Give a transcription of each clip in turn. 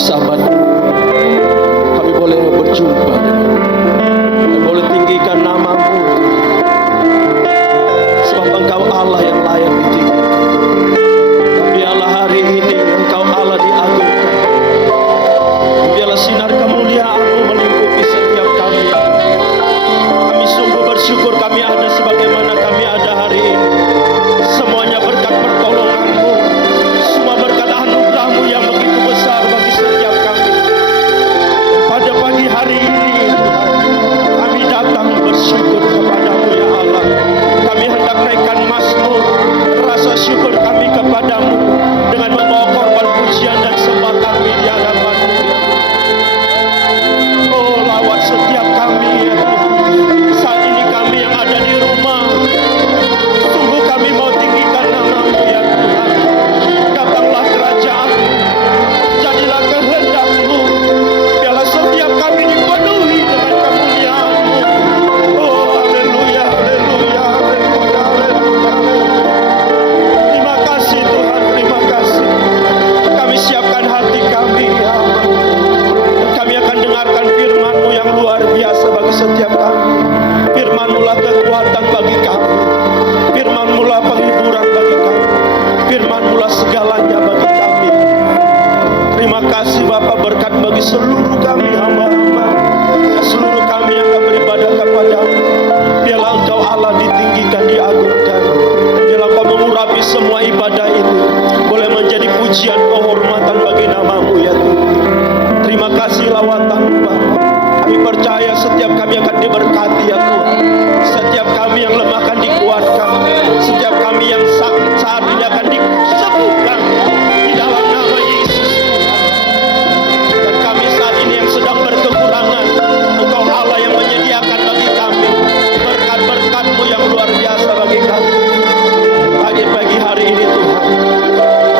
sahabat, kami boleh berjumpa dengan, kami boleh tinggikan nama-Mu, sebab Engkau Allah yang layak ditinggikan. Biarlah hari ini Engkau Allah diagungkan. Biarlah sinar kemuliaan-Mu melingkupi setiap kami. Kami sungguh bersyukur kami ada sebagaimana kami ada hari ini. Semuanya berkat pertolongan-Mu, semua berkat anugerah-Mu yang begitu besar bagi setiap kami. Pada pagi hari ini Tuhan, kami datang bersyukur kepada-Mu ya Allah. Kami hendak naikkan mazmur rasa syukur kami kepada-Mu dengan membawa korban pujian dan sembah kami di hadapan-Mu ya Tuhan. Oh, lawat setiap kami ya Tuhan. Saat ini kami yang ada di rumah, sungguh kami mau tinggikan nama-Mu ya Tuhan. Datanglah kerajaan-Mu, jadilah kehendak-Mu. Biarlah setiap kami dipenuhi dengan kemuliaan-Mu. Oh, haleluya, haleluya, haleluya, haleluya. Terima kasih Tuhan, terima kasih. Kami siapkan hati kami ya Allah. Kami akan dengarkan firman-Mu yang luar biasa bagi setiap kami. Firman-Mu lah kekuatan bagi kami. Firman-Mu lah penghiburan bagi kami. Firman-Mu lah segalanya bagi kami. Terima kasih Bapa, berkat bagi seluruh kami hamba-hamba dan seluruh kami yang akan beribadah kepada-Mu. Biarlah Engkau Allah ditinggikan, diagungkan. Biarlah Engkau mengurapi semua ibadah ini, boleh menjadi pujian kehormatan bagi nama-Mu ya Tuhan. Terima kasih lawatan-Mu Bapa. Kami percaya setiap kami akan diberkati ya Tuhan. Setiap kami yang lemah akan dikuatkan. Setiap kami yang saat ini akan disembuhkan di dalam nama Yesus Tuhan. Dan kami saat ini yang sedang berkekurangan, Engkau Allah yang menyediakan bagi kami berkat-berkat-Mu yang luar biasa bagi kami. Pagi-pagi hari ini Tuhan,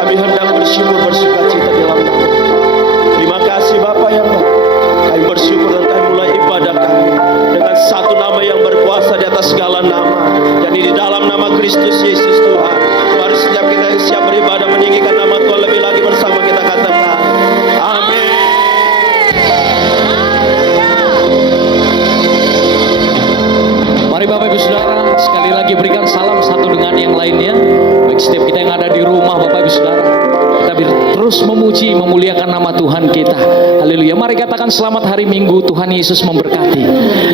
kami hendak bersyukur bersukacita di dalam nama. Terima kasih Bapa yang baik. Kami bersyukur dan kami mulai ibadah kami dengan satu nama yang berkuasa di atas segala nama, yakni di dalam nama Kristus Yesus Tuhan. Mari setiap kita yang siap beribadah meninggikan nama Tuhan lebih lagi bersama kita katakan amin. Mari Bapak Ibu Saudara, sekali lagi berikan salam satu dengan yang lainnya. Bagi setiap kita yang ada di rumah Bapak Ibu Saudara, kita terus memuji, memuliakan nama Tuhan kita. Haleluya. Mari katakan selamat hari Minggu, Tuhan Yesus memberkati.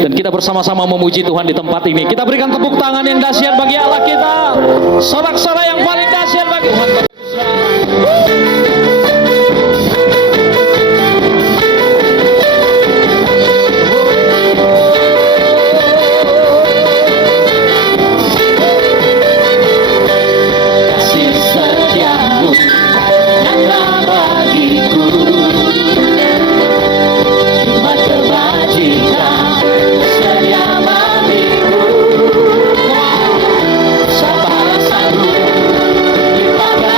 Dan kita bersama-sama memuji Tuhan di tempat ini. Kita berikan tepuk tangan yang dahsyat bagi Allah kita. Sorak-sorai yang paling dahsyat bagi Tuhan. Sabara saru, lipaga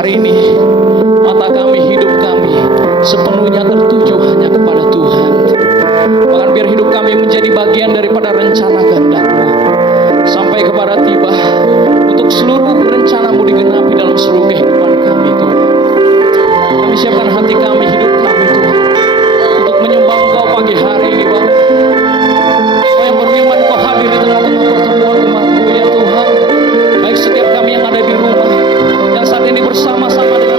hari ini mata kami, hidup kami sepenuhnya tertuju hanya kepada Tuhan. Bahkan biar hidup kami menjadi bagian daripada rencana kehendak-Mu sampai kepada tiba untuk seluruh rencana-Mu digenapi dalam seluruh kehidupan kami Tuhan. Kami siapkan hati kami, hidup kami Tuhan, untuk menyembah Engkau pagi hari ini Bapa. Kau yang berfirman, Kau hadir di tengah-tengah pertemuan umat-Mu ya Tuhan. Baik setiap kami yang ada di rumah, yang saat ini bersama-sama dengan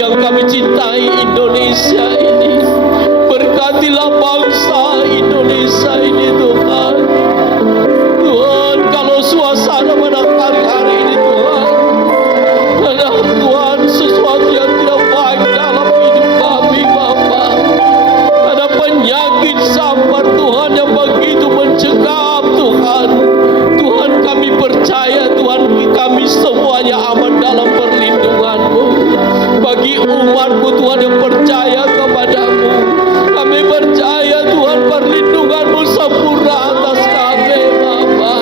yang kami cintai Indonesia ini. Berkatilah bangsa Indonesia ini Tuhan. Tuhan, kalau suasana pada hari-hari ini Tuhan, ada Tuhan sesuatu yang tidak baik dalam hidup kami Bapa. Ada penyakit sabar Tuhan yang begitu mencekam Tuhan. Tuhan, kami percaya Tuhan, kami semuanya aman dalam perlindungan-Mu. Bagi umat-Mu Tuhan yang percaya kepadamu, kami percaya Tuhan perlindungan-Mu sempurna atas kami Bapa.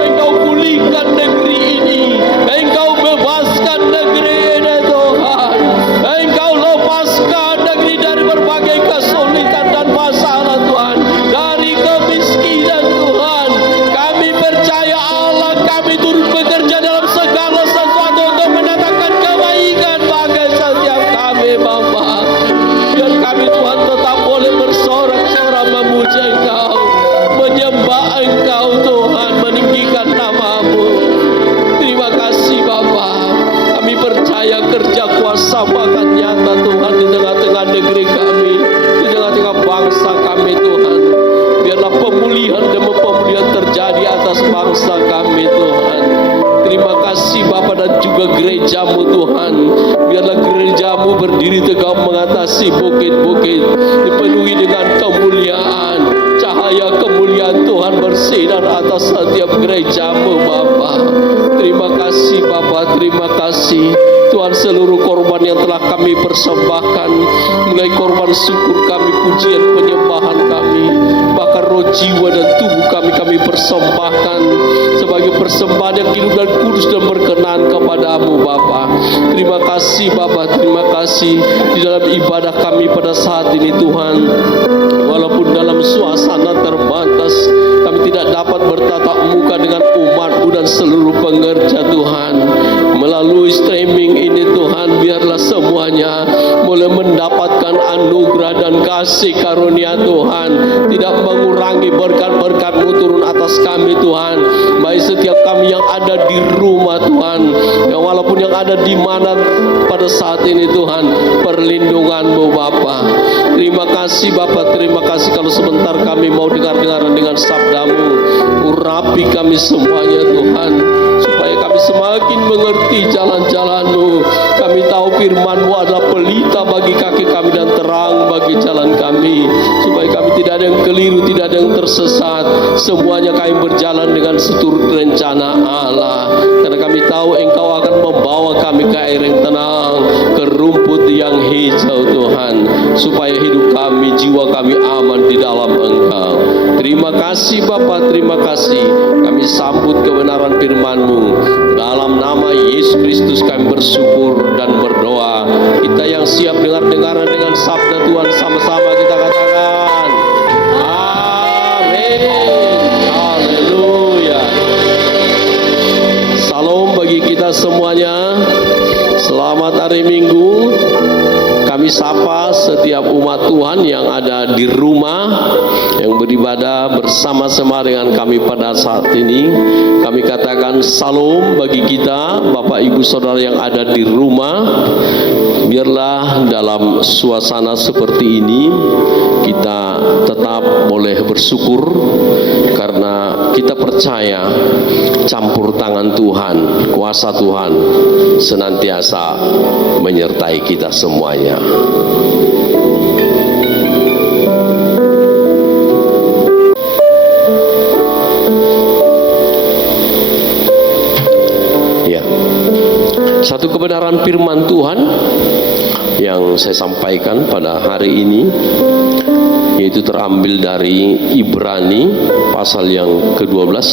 Engkau pulihkan negeri ini, Engkau bebaskan negeri ini Tuhan. Engkau lepaskan negeri dari berbagai kesulitan dan masalah Tuhan, dari kemiskinan Tuhan. Kami percaya Allah, kami turut bekerja dalam segala sesuatu untuk mendatangkan kebaikan bagi setiap kami Bapa. Biar kami Tuhan tetap boleh bersorak-sorak memuji Engkau, menyembah Engkau Tuhan, meninggikan nama-Mu. Terima kasih Bapa. Kami percaya kerja kuasa akan nyata Tuhan di tengah-tengah negeri kami, di tengah-tengah bangsa kami Tuhan. Biarlah pemulihan demi pemulihan terjadi atas bangsa kami Tuhan. Terima kasih Bapa dan juga gereja-Mu Tuhan. Biarlah gereja-Mu berdiri tegak mengatasi bukit-bukit, dipenuhi dengan kemuliaan. Cahaya kemuliaan Tuhan bersinar atas setiap gereja-Mu Bapa. Terima kasih Bapa, terima kasih Tuhan. Seluruh korban yang telah kami persembahkan, mulai korban syukur kami, pujian penyembahan kami, bahkan roh, jiwa dan tubuh kami persembahkan sebagai persembahan yang hidup dan kudus dan berkenan kepadamu Bapa. Terima kasih Bapa, terima kasih di dalam ibadah kami pada saat ini Tuhan. Walaupun dalam suasana terbatas, kami tidak dapat bertatap muka dengan umat-Mu dan seluruh pengerja Tuhan. Melalui streaming ini Tuhan, biarlah semuanya boleh mendapatkan anugerah dan kasih karunia Tuhan. Tidak mengurangi berkat-berkat-Mu turun atas kami Tuhan. Baik setiap kami yang ada di rumah Tuhan, yang walaupun yang ada di mana pada saat ini Tuhan, perlindungan-Mu Bapa. Terima kasih Bapa, terima kasih kalau sebentar kami mau dengar-dengaran dengan sabda-Mu. Urapi kami semuanya Tuhan, supaya kami semakin mengerti jalan-jalan-Mu. Kami tahu firman-Mu adalah pelita bagi kaki kami dan terang bagi jalan kami, supaya kami tidak ada yang keliru, tidak ada yang tersesat. Semuanya kami berjalan dengan seturut rencana Allah, karena kami tahu Engkau akan membawa kami ke air yang tenang, ke rumput yang hijau Tuhan, supaya hidup kami, jiwa kami aman di dalam Engkau. Terima kasih Bapa, terima kasih. Kami sambut kebenaran firman-Mu. Dalam nama Yesus Kristus kami bersyukur dan berdoa. Kita yang siap dengar-dengaran dengan sabda Tuhan, sama-sama kita katakan amin. Haleluya. Salam bagi kita semuanya. Selamat hari Minggu. Kami sapa setiap umat Tuhan yang ada di rumah, yang beribadah bersama-sama dengan kami pada saat ini. Kami katakan salam bagi kita, Bapak Ibu Saudara yang ada di rumah. Biarlah dalam suasana seperti ini kita tetap boleh bersyukur, karena kita percaya campur tangan Tuhan, kuasa Tuhan senantiasa menyertai kita semuanya. Ya, satu kebenaran firman Tuhan yang saya sampaikan pada hari ini, yaitu terambil dari Ibrani pasal yang ke-12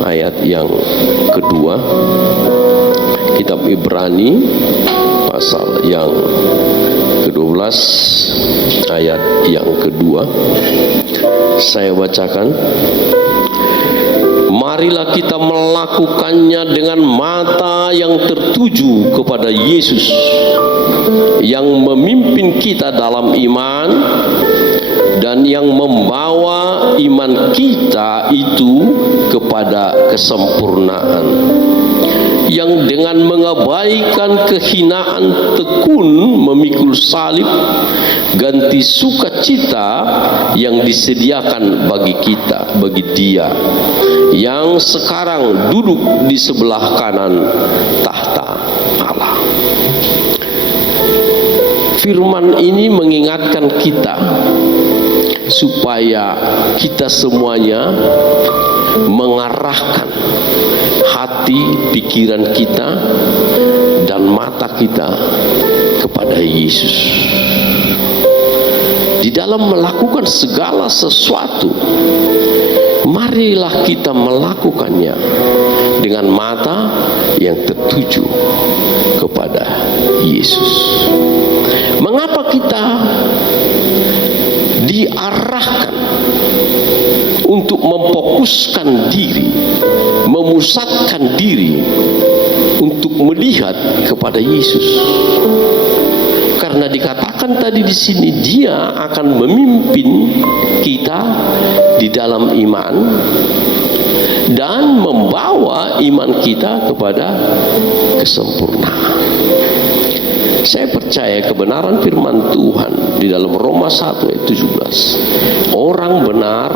ayat yang kedua. Kitab Ibrani pasal yang ke-12 ayat yang kedua. Saya bacakan. Marilah kita melakukannya dengan mata yang tertuju kepada Yesus yang memimpin kita dalam iman dan yang membawa iman kita itu kepada kesempurnaan. yang dengan mengabaikan kehinaan tekun memikul salib, ganti sukacita yang disediakan bagi kita, bagi Dia yang sekarang duduk di sebelah kanan tahta Allah. Firman ini mengingatkan kita supaya kita semuanya mengarahkan hati, pikiran kita dan mata kita kepada Yesus. Di dalam melakukan segala sesuatu, marilah kita melakukannya dengan mata yang tertuju kepada Yesus. Mengapa kita diarahkan untuk memfokuskan diri, memusatkan diri untuk melihat kepada Yesus? Karena dikatakan tadi di sini Dia akan memimpin kita di dalam iman dan membawa iman kita kepada kesempurnaan. Saya percaya kebenaran firman Tuhan di dalam Roma 1 ayat 17. Orang benar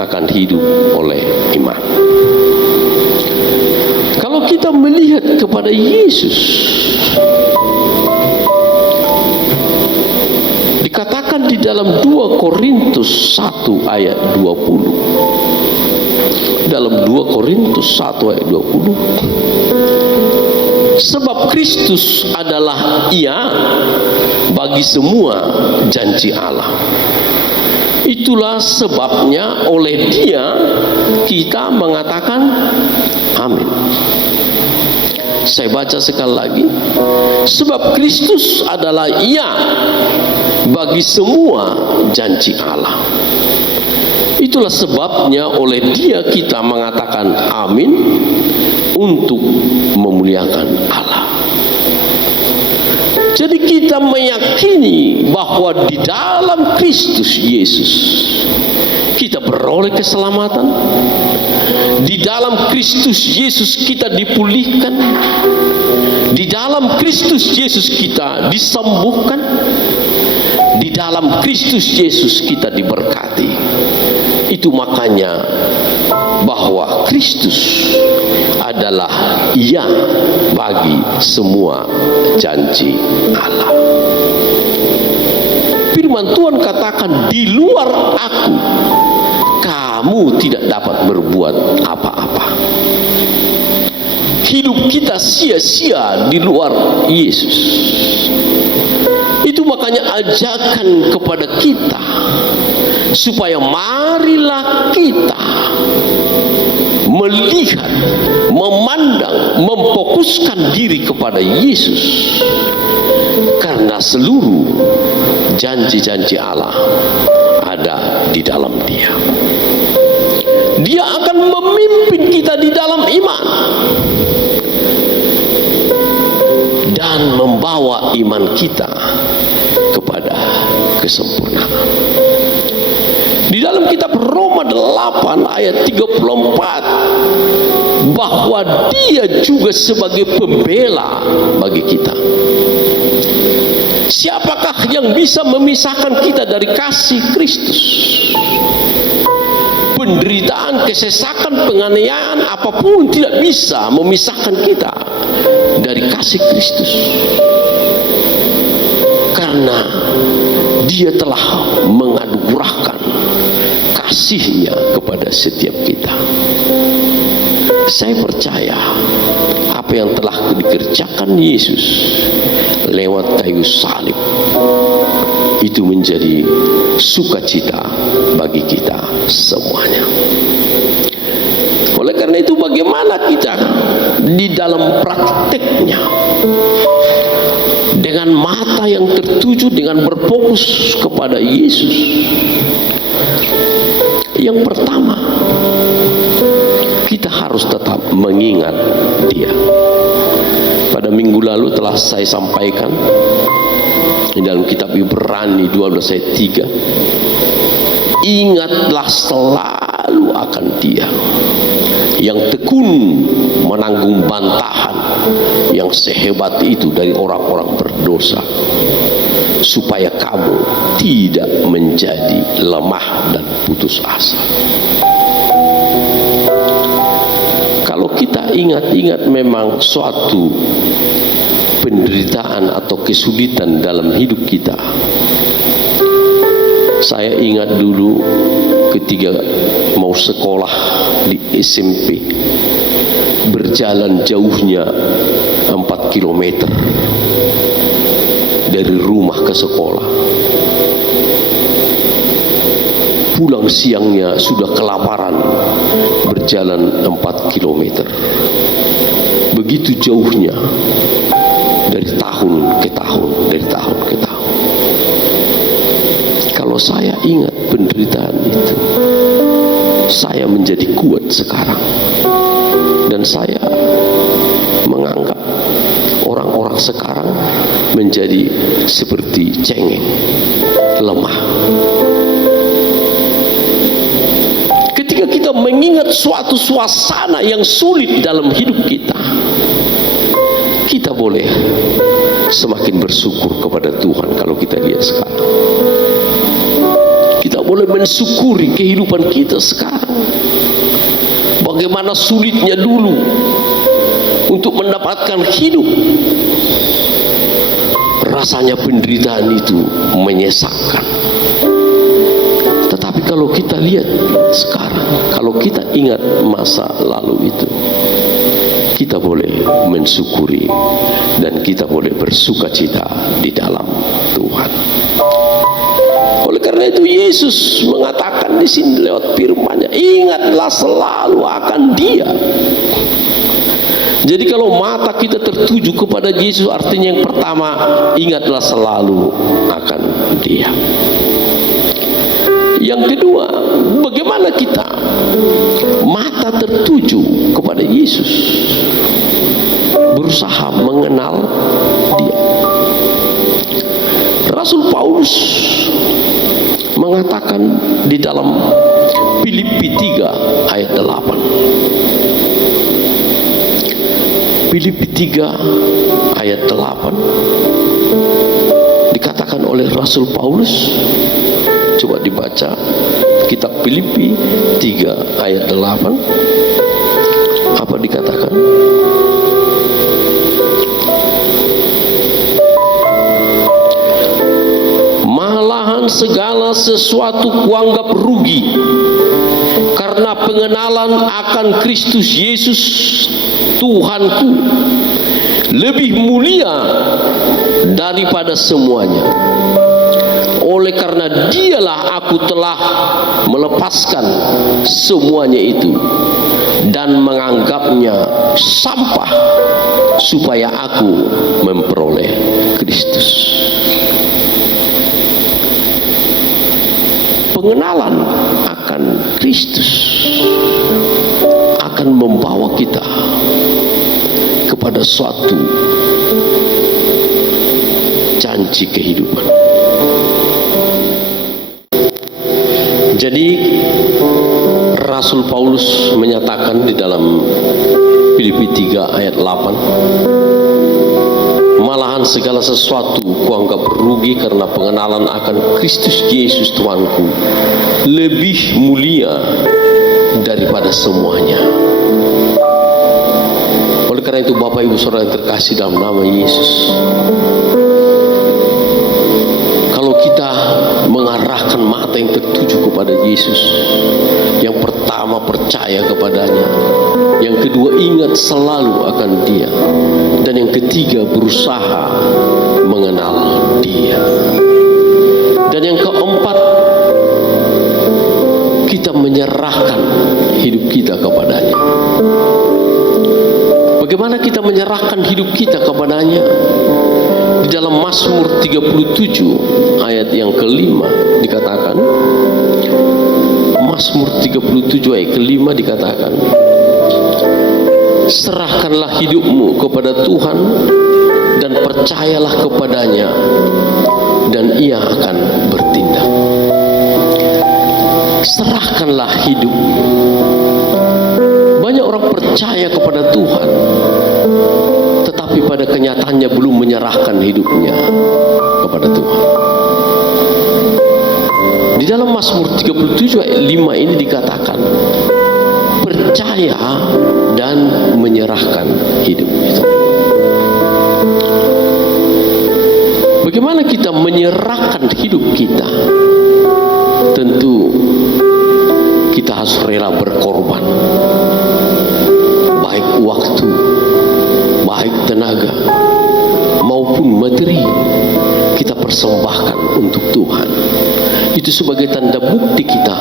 akan hidup oleh iman. Kalau kita melihat kepada Yesus, dikatakan di dalam 2 Korintus 1 ayat 20. Dalam 2 Korintus 1 ayat 20. Sebab Kristus adalah Ia bagi semua janji Allah. Itulah sebabnya oleh Dia kita mengatakan amin. Saya baca sekali lagi. Sebab Kristus adalah Ia bagi semua janji Allah. Itulah sebabnya oleh Dia kita mengatakan amin untuk memuliakan Allah. Jadi kita meyakini bahwa di dalam Kristus Yesus kita beroleh keselamatan. Di dalam Kristus Yesus kita dipulihkan. Di dalam Kristus Yesus kita disembuhkan. Di dalam Kristus Yesus kita diberkati. Itu makanya bahwa Kristus adalah Ia bagi semua janji Allah. Firman Tuhan katakan, di luar Aku kamu tidak dapat berbuat apa-apa. Hidup kita sia-sia di luar Yesus. Itu makanya ajakan kepada kita supaya marilah kita melihat, memandang, memfokuskan diri kepada Yesus, karena seluruh janji-janji Allah ada di dalam Dia. Dia akan memimpin kita di dalam iman dan membawa iman kita kepada kesempurnaan. Di dalam kitab Roma 8 ayat 34, bahwa Dia juga sebagai pembela bagi kita. Siapakah yang bisa memisahkan kita dari kasih Kristus? Penderitaan, kesesakan, penganiayaan, apapun tidak bisa memisahkan kita dari kasih Kristus. Karena Dia telah menganugerahkan kasih-Nya kepada setiap kita. Saya percaya apa yang telah dikerjakan Yesus lewat kayu salib itu menjadi sukacita bagi kita semuanya. Oleh karena itu, bagaimana kita di dalam prakteknya dengan mata yang tertuju, dengan berfokus kepada Yesus? Yang pertama, kita harus tetap mengingat Dia. Pada minggu lalu telah saya sampaikan di dalam kitab Ibrani 12 ayat 3, ingatlah selalu akan Dia. yang tekun menanggung bantahan yang sehebat itu dari orang-orang berdosa, supaya kamu tidak menjadi lemah dan putus asa. Kalau kita ingat-ingat memang suatu penderitaan atau kesulitan dalam hidup kita. Saya ingat dulu ketika mau sekolah di SMP, berjalan jauhnya 4 kilometer dari rumah ke sekolah. Pulang siangnya sudah kelaparan, berjalan 4 kilometer. Begitu jauhnya, dari tahun ke tahun, dari tahun ke tahun. Kalau saya ingat penderitaan itu, saya menjadi kuat sekarang. Dan saya menganggap orang-orang sekarang menjadi seperti cengeng, lemah. Ketika kita mengingat suatu suasana yang sulit dalam hidup kita, kita boleh semakin bersyukur kepada Tuhan. Kalau kita lihat sekarang, kita boleh mensyukuri kehidupan kita sekarang. Bagaimana sulitnya dulu untuk mendapatkan hidup. Rasanya penderitaan itu menyesakkan. Tetapi kalau kita lihat sekarang, kalau kita ingat masa lalu itu, kita boleh mensyukuri dan kita boleh bersukacita di dalam Tuhan. Oleh karena itu Yesus mengatakan di sini lewat firman-Nya, ingatlah selalu akan Dia. Jadi kalau mata kita tertuju kepada Yesus, artinya yang pertama, ingatlah selalu akan Dia. Yang kedua, bagaimana kita mata tertuju kepada Yesus, berusaha mengenal Dia. Rasul Paulus mengatakan di dalam Filipi 3 ayat 8. Filipi 3 ayat 8 dikatakan oleh Rasul Paulus. Coba dibaca kitab Filipi 3 ayat 8. Apa dikatakan? Malahan segala sesuatu kuanggap rugi karena pengenalan akan Kristus Yesus Tuhanku lebih mulia daripada semuanya. Oleh karena Dialah aku telah melepaskan semuanya itu dan menganggapnya sampah supaya aku memperoleh Kristus. Pengenalan akan Kristus akan membawa kita kepada suatu janji kehidupan. Jadi Rasul Paulus menyatakan di dalam Filipi 3 ayat 8, malahan segala sesuatu kuanggap rugi karena pengenalan akan Kristus Yesus Tuanku lebih mulia daripada semuanya. Oleh karena itu Bapak Ibu Saudara yang terkasih dalam nama Yesus, kalau kita mengarahkan mata yang tertuju kepada Yesus, yang pertama percaya kepadanya, yang kedua ingat selalu akan Dia, dan yang ketiga berusaha mengenal Dia, dan yang keempat kita menyerahkan hidup kita kepadanya. Bagaimana kita menyerahkan hidup kita kepadanya? Di dalam Mazmur 37 ayat yang kelima dikatakan, Mazmur 37 ayat kelima dikatakan, serahkanlah hidupmu kepada Tuhan dan percayalah kepadanya dan Ia akan bertindak. Serahkanlah hidup. Banyak orang percaya kepada Tuhan, tetapi pada kenyataannya belum menyerahkan hidupnya kepada Tuhan. Di dalam Mazmur 37 ayat 5 ini dikatakan, percaya dan menyerahkan hidup itu. Bagaimana kita menyerahkan hidup kita? Tentu kita harus rela berkorban, baik waktu, baik tenaga, maupun materi kita persembahkan untuk Tuhan. Itu sebagai tanda bukti kita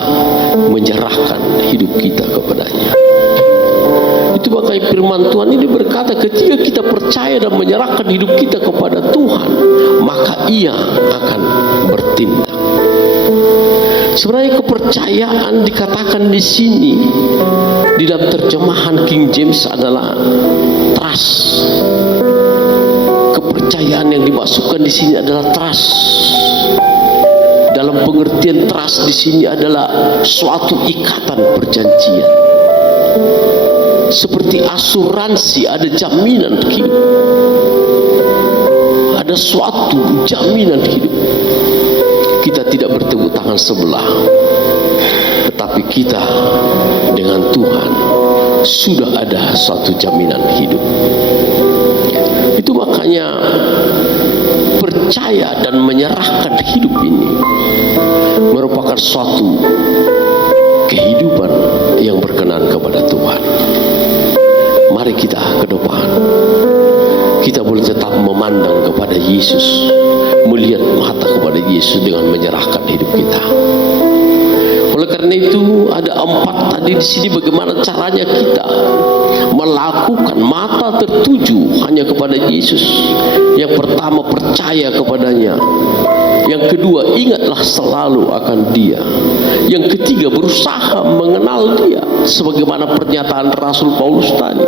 menyerahkan hidup kita kepadanya. Itu makanya firman Tuhan ini berkata, ketika kita percaya dan menyerahkan hidup kita kepada Tuhan, maka Ia akan bertindak. Sebenarnya kepercayaan dikatakan di sini di dalam terjemahan King James adalah trust. Kepercayaan yang dimasukkan di sini adalah trust. Dalam pengertian trust di sini adalah suatu ikatan perjanjian. Seperti asuransi, ada jaminan hidup. Ada suatu jaminan hidup. Kita tidak bertepuk tangan sebelah, tetapi kita dengan Tuhan sudah ada suatu jaminan hidup. Itu makanya percaya dan menyerahkan hidup ini merupakan suatu kehidupan yang berkenan kepada Tuhan. Mari kita ke depan. Kita boleh tetap memandang kepada Yesus, melihat mata kepada Yesus dengan menyerahkan hidup kita. Oleh karena itu ada 4 tadi di sini bagaimana caranya kita melakukan. Mata tertuju hanya kepada Yesus. Yang pertama, percaya kepadanya. Yang kedua, ingatlah selalu akan Dia. Yang ketiga, berusaha mengenal Dia, sebagaimana pernyataan Rasul Paulus tadi.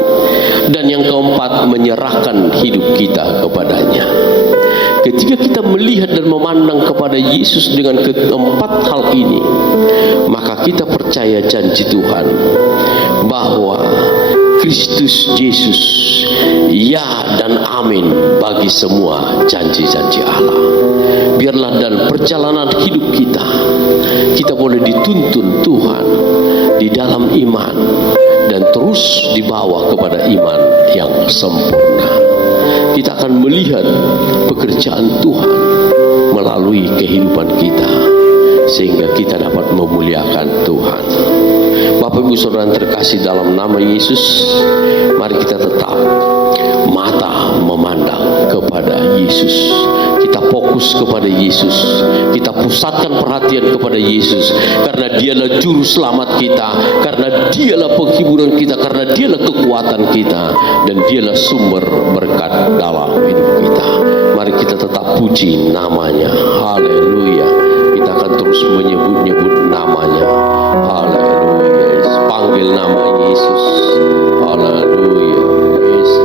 Dan yang keempat, menyerahkan hidup kita kepadanya. Ketika kita melihat dan memandang kepada Yesus dengan keempat hal ini, maka kita percaya janji Tuhan bahwa Kristus Yesus ya dan amin bagi semua janji-janji Allah. Biarlah dalam perjalanan hidup kita, kita boleh dituntun Tuhan di dalam iman dan terus dibawa kepada iman yang sempurna. Kita akan melihat pekerjaan Tuhan melalui kehidupan kita, sehingga kita dapat memuliakan Tuhan. Bapak Ibu Saudara yang terkasih dalam nama Yesus, mari kita tetap mata memandang kepada Yesus. Kita fokus kepada Yesus. Kita pusatkan perhatian kepada Yesus, karena Dialah juru selamat kita, karena Dialah penghiburan kita, karena Dialah kekuatan kita, dan Dialah sumber berkat dalam hidup kita. Mari kita tetap puji namanya. Haleluya. Kita akan terus menyebut-nyebut namanya. Haleluya. Panggil nama Yesus. Haleluya. Yesus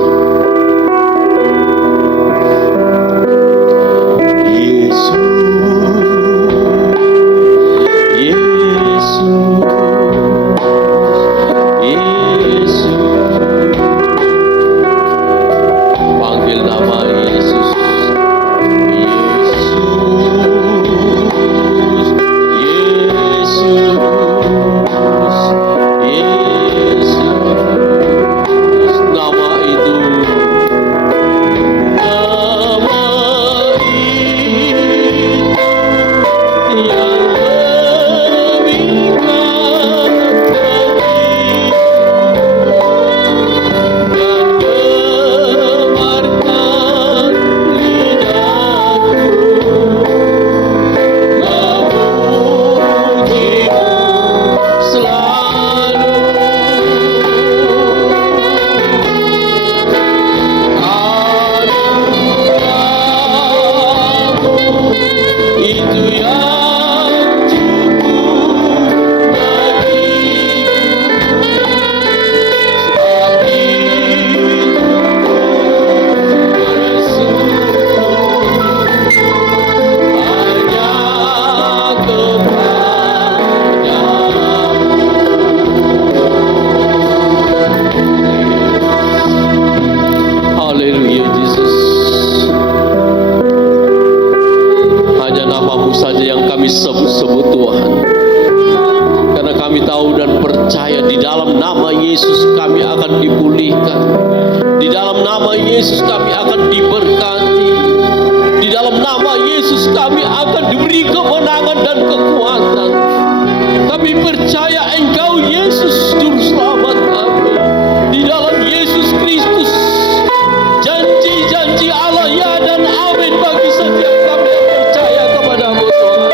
Yesus kami akan diberkati. Di dalam nama Yesus kami akan diberi kemenangan dan kekuatan. Kami percaya Engkau Yesus Juru Selamat kami. Di dalam Yesus Kristus, janji-janji Allah ya dan amin bagi setiap kami yang percaya kepada-Mu Tuhan.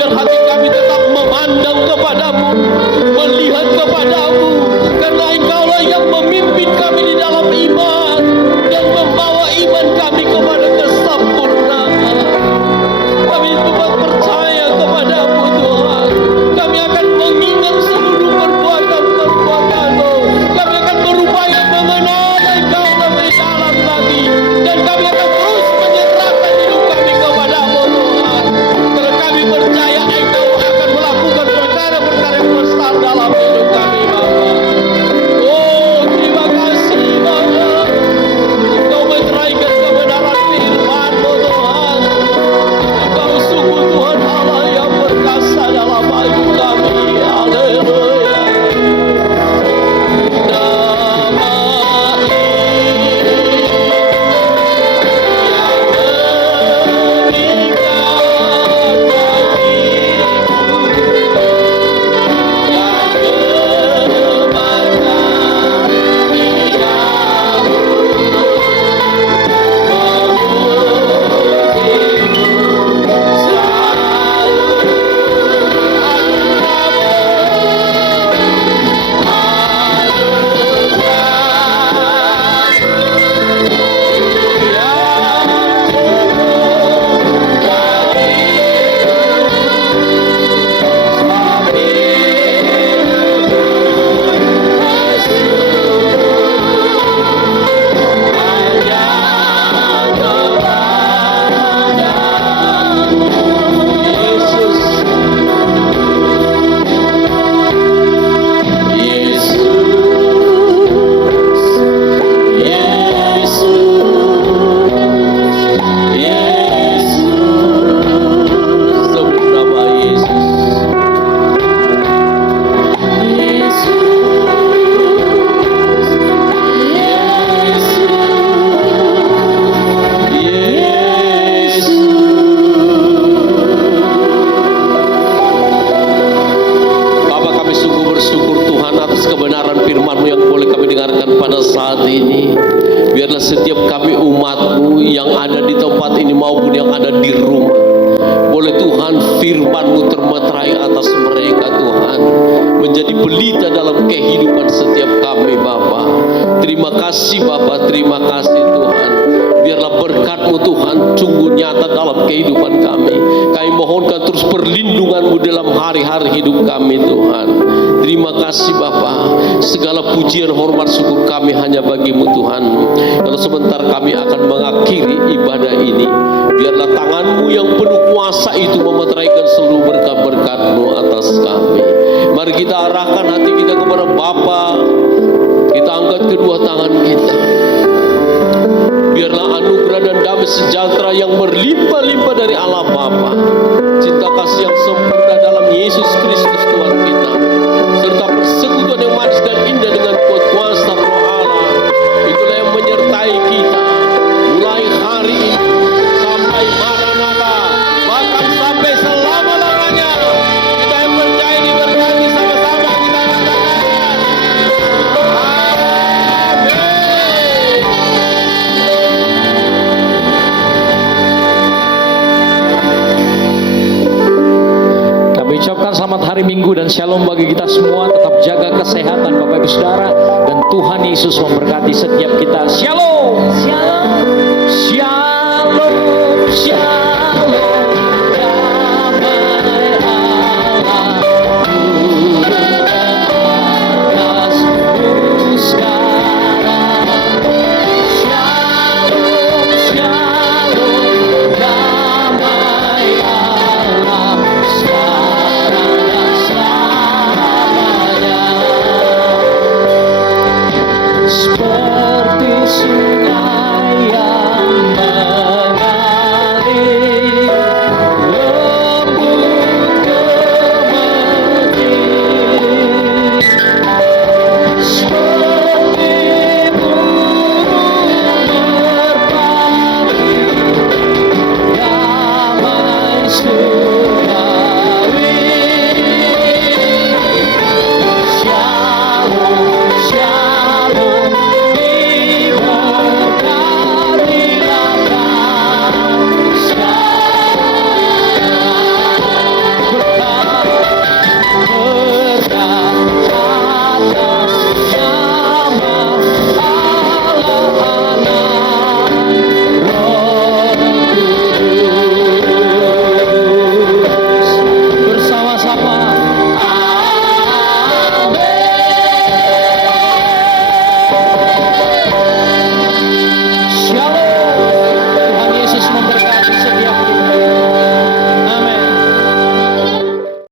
Biar hati kami tetap memandang kepada-Mu, melihat kepada-Mu, karena Engkaulah yang memimpin kami di dalam iman dan membawa iman kami kepada kesempurnaan. Kami tetap percaya kepada-Mu Tuhan. Kami akan mengingat seluruh perbuatan-perbuatan-Mu. Kami akan berupaya mengenal Engkau lebih dalam lagi, dan kami akan terus menyerahkan hidup kami kepada-Mu Tuhan. Karena kami percaya Engkau akan melakukan perkara-perkara yang besar dalam hidup kami Bapa. Oh, terima kasih Bapa. Engkau meneraikan kebenaran firman-Mu Tuhan. Engkau sungguh Tuhan Allah yang perkasa dalam hidup kami. Haleluya. Nama ini yang mengikat hatiku dan gemarkan liangku, memujimu selalu. Bapa, kami sungguh bersyukur Tuhan atas kebenaran firman-Mu yang boleh kami dengarkan pada saat ini. Biarlah setiap kami umat-Mu yang ada di tempat ini maupun yang ada di rumah, boleh Tuhan firman-Mu termeterai atas mereka Tuhan, menjadi pelita dalam kehidupan setiap kami Bapa. Terima kasih Bapa, terima kasih Tuhan. Biarlah berkat-Mu Tuhan sungguh nyata dalam kehidupan kami. Kami mohonkan terus perlindungan-Mu dalam hari-hari hidup kami Tuhan. Terima kasih Bapa. Segala pujian, hormat, syukur kami hanya bagi-Mu Tuhan. Kalau sebentar kami akan mengakhiri ibadah ini, biarlah tangan-Mu yang penuh kuasa itu memeteraikan seluruh berkat-berkat-Mu atas kami. Mari kita arahkan hati kita kepada Bapa. Kita angkat kedua tangan kita. Biarlah anugerah dan damai sejahtera yang berlimpah-limpah dari Allah Bapa, cinta kasih yang sempurna dalam Yesus Kristus Tuhan kita, serta persekutuan yang manis dan indah dengan kuasa Roh Allah, itulah yang menyertai kita mulai hari ini sampai Maranatha, bahkan sampai selama-lamanya. Kita yang percaya diberkati sama-sama kita katakan amin. Kami ucapkan selamat hari Minggu dan shalom bagi kita semua. Tetap jaga kesehatan Bapak Ibu Saudara, dan Tuhan Yesus memberkati setiap kita. Shalom. Shalom. Shalom.